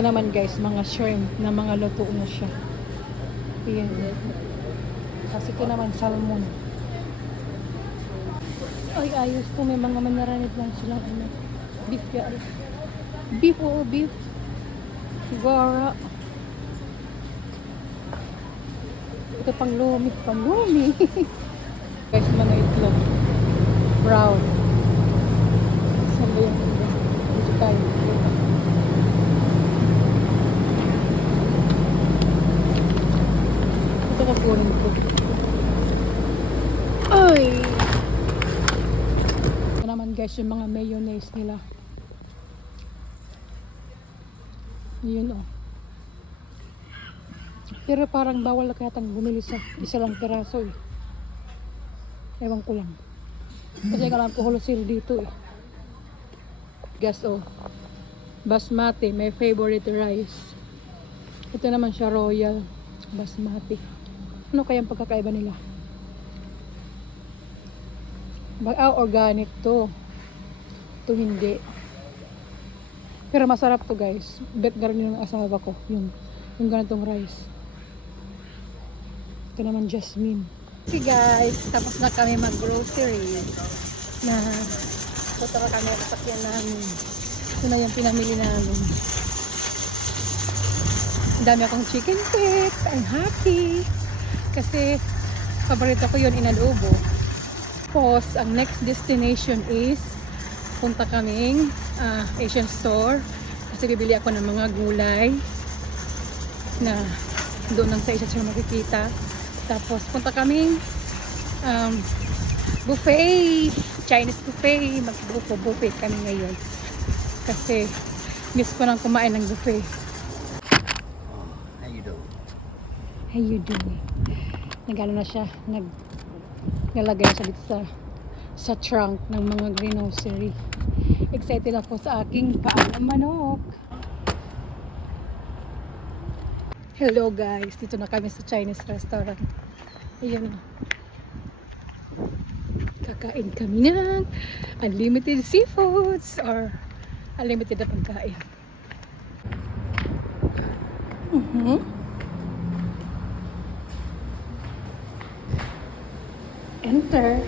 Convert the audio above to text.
Ito naman guys, mga shrimp na mga luto na siya. Ayan. Kasi ito naman salmon. Ay, ayos to. May mga manaranit lang silang ano. Beef guys. Beef, oo, beef. Sigara. Ito pang lumi. Pang lumi. Guys, mga itlog. Brown. Saan ba yung iba? Dito tayo. Ito kukunin ko. Ay! Ito naman guys, yung mga mayonnaise nila. Yun oh. Pero parang bawal na kayatang bumili sa isa lang piraso eh. Ewan ko lang. Kasi alam ko wholesale dito eh. Gas oh. Basmati, my favorite rice. Ito naman siya royal basmati. Ano kayang pagkakaiba nila? Organic to. Ito hindi. Pero masarap to guys. Bet na rin yung asawa ko. Yung ganitong rice. Ito naman jasmine. Okay guys, tapos na kami mag-grocery. Na ito na kami ang sakyan namin. Ito na yung pinamili namin. Ang dami akong chicken feet. I'm happy. Kasi paborito ko yun inadobo. Tapos ang next destination is punta kaming Asian store. Kasi bibili ako ng mga gulay na doon lang sa isa siya makikita. Tapos punta kaming buffet, Chinese buffet. Mag-buffet kami ngayon. Kasi miss ko nang kumain ng buffet. How you doing? How you doing? Nagano na siya, nalagay siya dito sa trunk ng mga grocery. Excited ako sa aking paang manok. Hello guys, dito na kami sa Chinese restaurant. Ayun. Kakain kami ng unlimited seafoods or unlimited na pagkain. Enter.